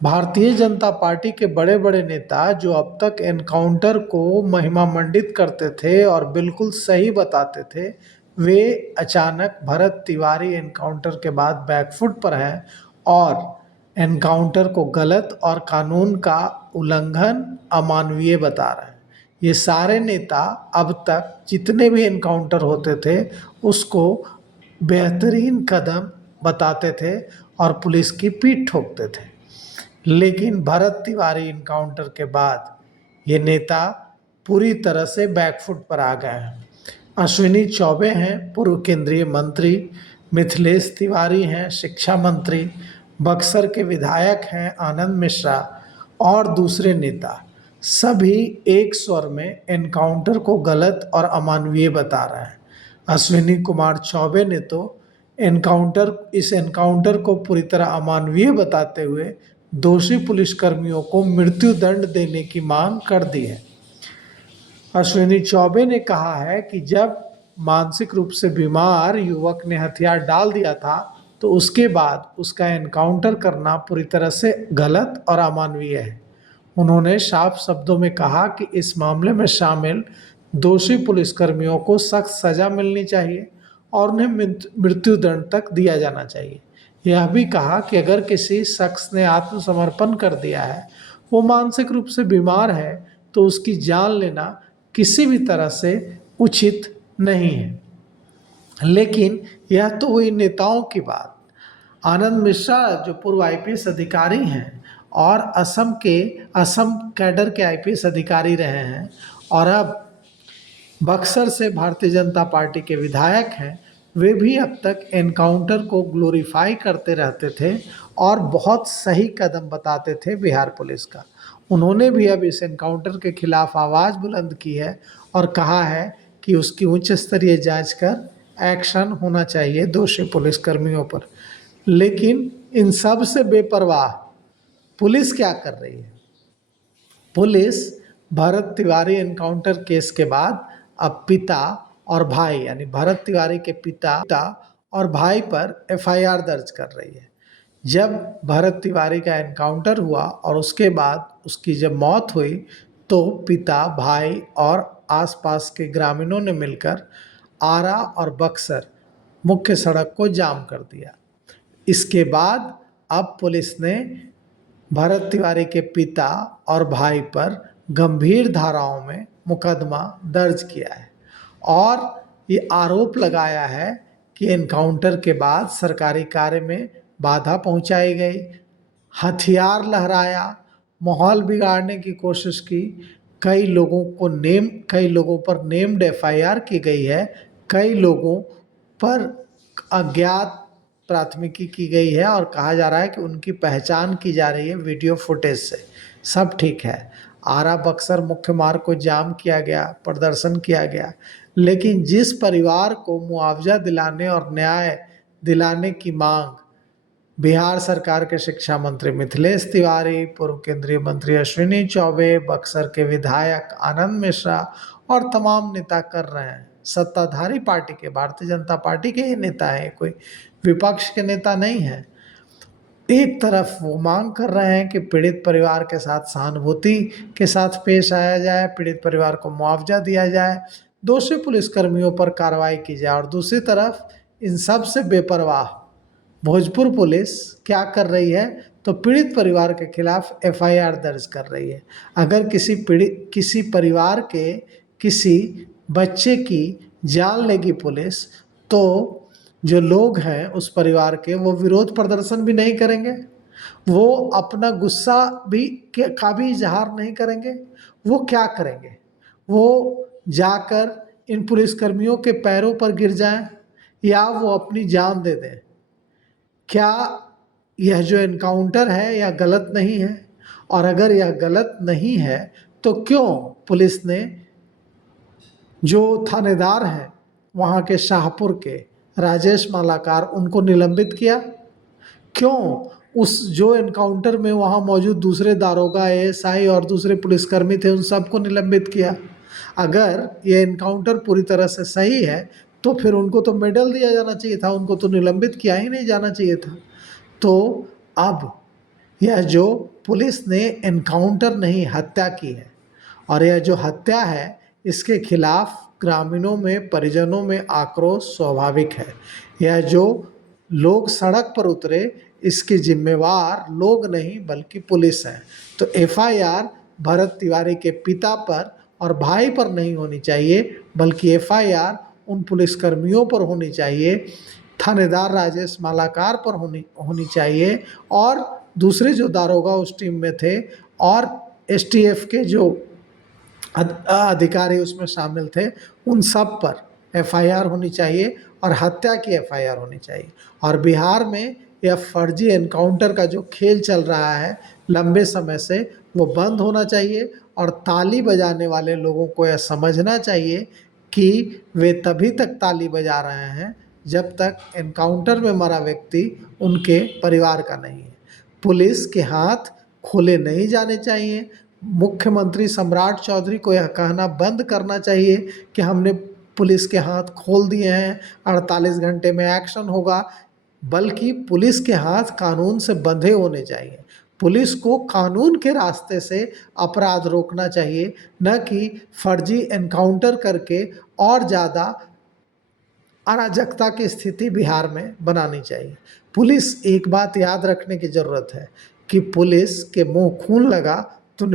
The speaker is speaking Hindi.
भारतीय जनता पार्टी के बड़े बड़े नेता जो अब तक एनकाउंटर को महिमा मंडित करते थे और बिल्कुल सही बताते थे, वे अचानक भरत तिवारी एनकाउंटर के बाद बैकफुट पर हैं और एनकाउंटर को गलत और कानून का उल्लंघन, अमानवीय बता रहे हैं। ये सारे नेता अब तक जितने भी एनकाउंटर होते थे उसको बेहतरीन कदम बताते थे और पुलिस की पीठ ठोकते थे। लेकिन भरत तिवारी इनकाउंटर के बाद ये नेता पूरी तरह से बैकफुट पर आ गए हैं। अश्विनी चौबे हैं पूर्व केंद्रीय मंत्री, मिथिलेश तिवारी हैं शिक्षा मंत्री, बक्सर के विधायक हैं आनंद मिश्रा और दूसरे नेता सभी एक स्वर में एनकाउंटर को गलत और अमानवीय बता रहे हैं। अश्विनी कुमार चौबे ने तो इस एनकाउंटर को पूरी तरह अमानवीय बताते हुए दोषी पुलिसकर्मियों को मृत्यु दंड देने की मांग कर दी है। अश्विनी चौबे ने कहा है कि जब मानसिक रूप से बीमार युवक ने हथियार डाल दिया था तो उसके बाद उसका एनकाउंटर करना पूरी तरह से गलत और अमानवीय है। उन्होंने साफ शब्दों में कहा कि इस मामले में शामिल दोषी पुलिसकर्मियों को सख्त सजा मिलनी चाहिए और उन्हें मृत्यु दंड तक दिया जाना चाहिए। यह भी कहा कि अगर किसी शख्स ने आत्मसमर्पण कर दिया है, वो मानसिक रूप से बीमार है, तो उसकी जान लेना किसी भी तरह से उचित नहीं है। लेकिन यह तो हुई नेताओं की बात। आनंद मिश्रा जो पूर्व आईपीएस अधिकारी हैं और असम कैडर के आईपीएस अधिकारी रहे हैं और अब बक्सर से भारतीय जनता पार्टी के विधायक हैं, वे भी अब तक एनकाउंटर को ग्लोरीफाई करते रहते थे और बहुत सही कदम बताते थे बिहार पुलिस का। उन्होंने भी अब इस एनकाउंटर के खिलाफ आवाज़ बुलंद की है और कहा है कि उसकी उच्च स्तरीय जांच कर एक्शन होना चाहिए दोषी पुलिसकर्मियों पर। लेकिन इन सब से बेपरवाह पुलिस क्या कर रही है? Police Bharat Tiwari encounter case के बाद अब पिता और भाई यानी भरत तिवारी के पिता और भाई पर एफआईआर दर्ज कर रही है। जब भरत तिवारी का एनकाउंटर हुआ और उसके बाद उसकी जब मौत हुई तो पिता, भाई और आसपास के ग्रामीणों ने मिलकर आरा और बक्सर मुख्य सड़क को जाम कर दिया। इसके बाद अब पुलिस ने भरत तिवारी के पिता और भाई पर गंभीर धाराओं में मुकदमा दर्ज किया है और ये आरोप लगाया है कि एनकाउंटर के बाद सरकारी कार्य में बाधा पहुंचाई गई, हथियार लहराया, माहौल बिगाड़ने की कोशिश की, कई लोगों पर नेम्ड एफआईआर की गई है, कई लोगों पर अज्ञात प्राथमिकी की गई है और कहा जा रहा है कि उनकी पहचान की जा रही है वीडियो फुटेज से। सब ठीक है, आरा बक्सर मुख्य मार्ग को जाम किया गया, प्रदर्शन किया गया, लेकिन जिस परिवार को मुआवजा दिलाने और न्याय दिलाने की मांग बिहार सरकार के शिक्षा मंत्री मिथिलेश तिवारी, पूर्व केंद्रीय मंत्री अश्विनी चौबे, बक्सर के विधायक आनंद मिश्रा और तमाम नेता कर रहे हैं, सत्ताधारी पार्टी के, भारतीय जनता पार्टी के ये नेता हैं, कोई विपक्ष के नेता नहीं है। एक तरफ वो मांग कर रहे हैं कि पीड़ित परिवार के साथ सहानुभूति के साथ पेश आया जाए, पीड़ित परिवार को मुआवजा दिया जाए, दोषी पुलिसकर्मियों पर कार्रवाई की जाए, और दूसरी तरफ इन सब से बेपरवाह भोजपुर पुलिस क्या कर रही है तो पीड़ित परिवार के खिलाफ एफआईआर दर्ज कर रही है। अगर किसी परिवार के किसी बच्चे की जान लेगी पुलिस तो जो लोग हैं उस परिवार के वो विरोध प्रदर्शन भी नहीं करेंगे, वो अपना गुस्सा का भी इजहार नहीं करेंगे। वो क्या करेंगे? वो जाकर इन पुलिसकर्मियों के पैरों पर गिर जाएं या वो अपनी जान दे दें। क्या यह जो एनकाउंटर है यह गलत नहीं है? और अगर यह गलत नहीं है तो क्यों पुलिस ने जो थानेदार हैं वहाँ के शाहपुर के राजेश मालाकार उनको निलंबित किया? क्यों उस जो एनकाउंटर में वहाँ मौजूद दूसरे दारोगा, एएसआई और दूसरे पुलिसकर्मी थे उन सबको निलंबित किया? अगर ये एनकाउंटर पूरी तरह से सही है तो फिर उनको तो मेडल दिया जाना चाहिए था, उनको तो निलंबित किया ही नहीं जाना चाहिए था। तो अब यह जो पुलिस ने एनकाउंटर नहीं हत्या की है, और यह जो हत्या है इसके खिलाफ ग्रामीणों में, परिजनों में आक्रोश स्वाभाविक है। यह जो लोग सड़क पर उतरे इसके जिम्मेवार लोग नहीं बल्कि पुलिस है। तो एफआईआर भरत तिवारी के पिता पर और भाई पर नहीं होनी चाहिए, बल्कि एफआईआर उन पुलिसकर्मियों पर होनी चाहिए, थानेदार राजेश मालाकार पर होनी चाहिए, और दूसरे जो दारोगा उस टीम में थे और एसटीएफ के जो अधिकारी उसमें शामिल थे, उन सब पर एफआईआर होनी चाहिए और हत्या की एफआईआर होनी चाहिए। और बिहार में यह फर्जी एनकाउंटर का जो खेल चल रहा है लंबे समय से, वो बंद होना चाहिए। और ताली बजाने वाले लोगों को यह समझना चाहिए कि वे तभी तक ताली बजा रहे हैं जब तक एनकाउंटर में मरा व्यक्ति उनके परिवार का नहीं है। पुलिस के हाथ खोले नहीं जाने चाहिए। मुख्यमंत्री सम्राट चौधरी को यह कहना बंद करना चाहिए कि हमने पुलिस के हाथ खोल दिए हैं, 48 घंटे में एक्शन होगा, बल्कि पुलिस के हाथ कानून से बंधे होने चाहिए। पुलिस को कानून के रास्ते से अपराध रोकना चाहिए, न कि फर्जी एनकाउंटर करके और ज़्यादा अराजकता की स्थिति बिहार में बनानी चाहिए। पुलिस, एक बात याद रखने की ज़रूरत है कि पुलिस के मुंह खून लगा तो